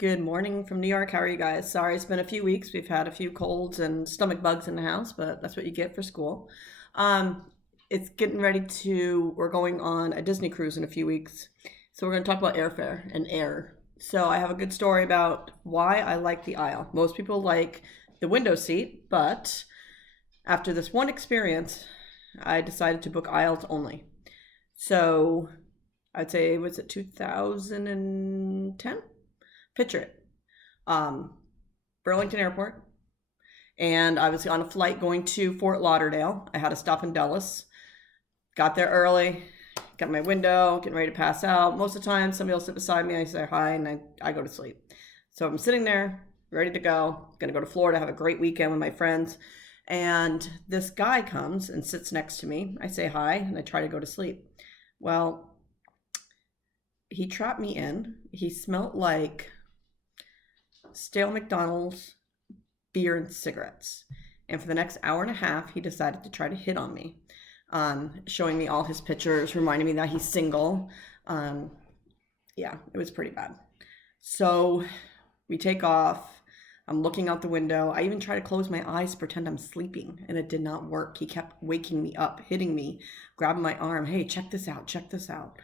Good morning from New York. How are you guys? Sorry, it's been a few weeks. We've had a few colds and stomach bugs in the house, but that's what you get for school. Um, it's getting ready to, we're going on a Disney cruise in a few weeks. So we're going to talk about airfare and air. So I have a good story about why I like the aisle. Most people like the window seat, but after this one experience, I decided to book aisles only. So I'd say, was it 2010? Picture it. Um, Burlington Airport, and I was on a flight going to Fort Lauderdale. I had to stop in Dulles. Got there early, got my window, getting ready to pass out. Most of the time, somebody will sit beside me. I say hi, and I go to sleep. So I'm sitting there, ready to go. Gonna go to Florida, have a great weekend with my friends. And this guy comes and sits next to me. I say hi, and I try to go to sleep. Well, he trapped me in. He smelled like stale McDonald's, beer, and cigarettes. And for the next hour and a half, he decided to try to hit on me, showing me all his pictures, reminding me that he's single. Um, yeah, it was pretty bad. So we take off. I'm looking out the window. I even try to close my eyes to pretend I'm sleeping, and it did not work. He kept waking me up, hitting me, grabbing my arm. Hey, check this out, check this out.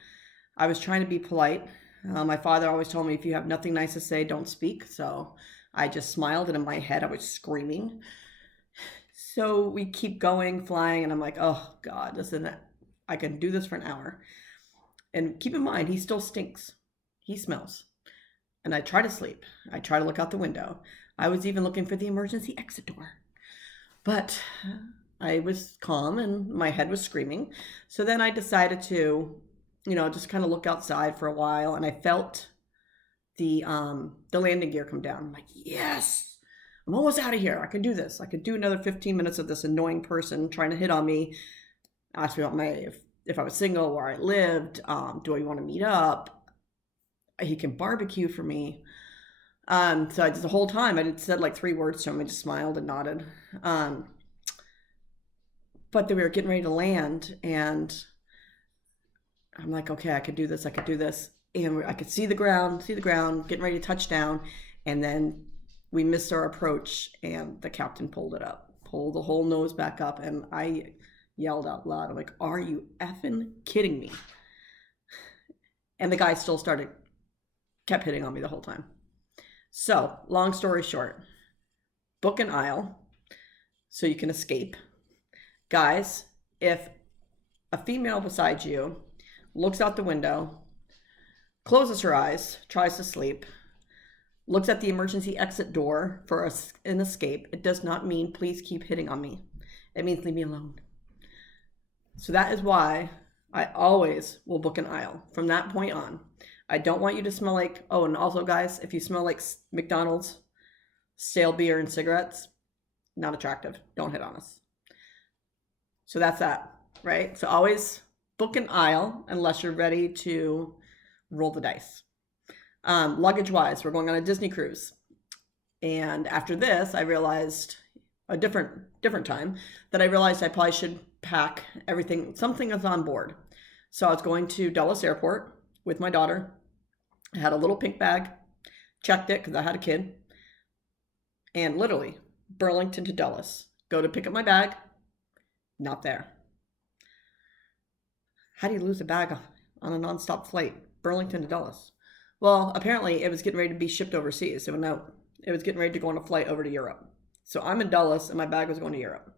I was trying to be polite. My father always told me if you have nothing nice to say, don't speak. So I just smiled, and in my head, I was screaming. So we keep going, flying, and I'm like, oh God, this isn't it. I can do this for an hour. And keep in mind, he still stinks. He smells. And I try to sleep. I try to look out the window. I was even looking for the emergency exit door. But I was calm and my head was screaming. So then I decided to, just kind of look outside for a while, and I felt the landing gear come down. I'm like, yes, I'm almost out of here. I can do this. I could do another 15 minutes of this annoying person trying to hit on me. Asked me about if I was single, where I lived. Do I want to meet up? He can barbecue for me. So I just the whole time I just said like three words to him. I just smiled and nodded. But then we were getting ready to land, and I'm like, okay, I could do this. I could do this. And I could see the ground, getting ready to touch down. And then we missed our approach, and the captain pulled the whole nose back up. And I yelled out loud, I'm like, are you effing kidding me? And the guy still kept hitting on me the whole time. So, long story short, book an aisle so you can escape. Guys, if a female beside you looks out the window, closes her eyes, tries to sleep, looks at the emergency exit door for an escape, it does not mean please keep hitting on me. It means leave me alone. So that is why I always will book an aisle from that point on. I don't want you to smell like, oh, and also guys, if you smell like McDonald's, stale beer, and cigarettes, not attractive. Don't hit on us. So that's that, right? So always book an aisle unless you're ready to roll the dice. Luggage wise, we're going on a Disney cruise. And after this, I realized a different time that I realized I probably should pack everything, something that's on board. So I was going to Dulles Airport with my daughter. I had a little pink bag, checked it because I had a kid. And literally, Burlington to Dulles. Go to pick up my bag, not there. How do you lose a bag on a nonstop flight, Burlington to Dulles? Well, apparently it was getting ready to be shipped overseas. So no, it was getting ready to go on a flight over to Europe. So I'm in Dulles and my bag was going to Europe.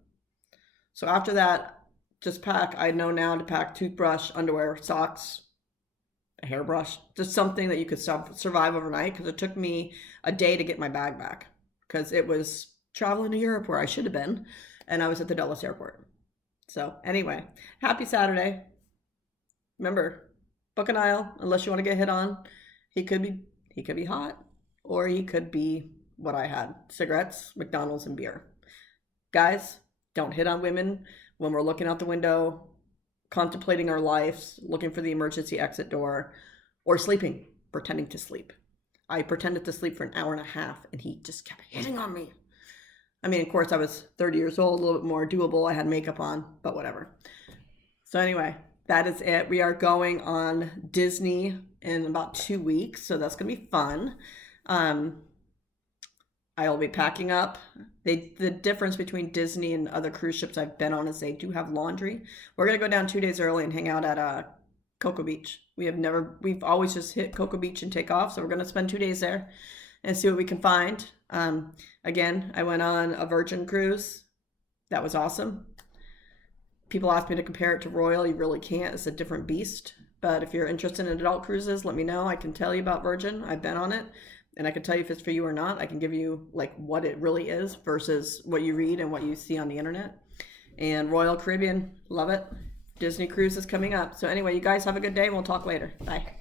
So after that, just pack. I know now to pack toothbrush, underwear, socks, a hairbrush, just something that you could survive overnight, because it took me a day to get my bag back because it was traveling to Europe where I should have been, and I was at the Dulles Airport. So anyway, happy Saturday. Remember, book an aisle unless you want to get hit on. He could be hot, or he could be what I had: cigarettes, McDonald's, and beer. Guys, don't hit on women when we're looking out the window, contemplating our lives, looking for the emergency exit door, or sleeping, pretending to sleep. I pretended to sleep for an hour and a half, and he just kept hitting on me. I mean, of course, I was 30 years old, a little bit more doable. I had makeup on, but whatever. So anyway, that is it. We are going on Disney in about 2 weeks, so that's going to be fun. I will be packing up. The difference between Disney and other cruise ships I've been on is they do have laundry. We're gonna go down 2 days early and hang out at Cocoa Beach. We've always just hit Cocoa Beach and take off, so we're gonna spend 2 days there and see what we can find. Again, I went on a Virgin cruise. That was awesome. People ask me to compare it to Royal. You really can't. It's a different beast. But if you're interested in adult cruises, let me know. I can tell you about Virgin. I've been on it. And I can tell you if it's for you or not. I can give you like what it really is versus what you read and what you see on the internet. And Royal Caribbean, love it. Disney Cruise is coming up. So anyway, you guys have a good day and we'll talk later. Bye.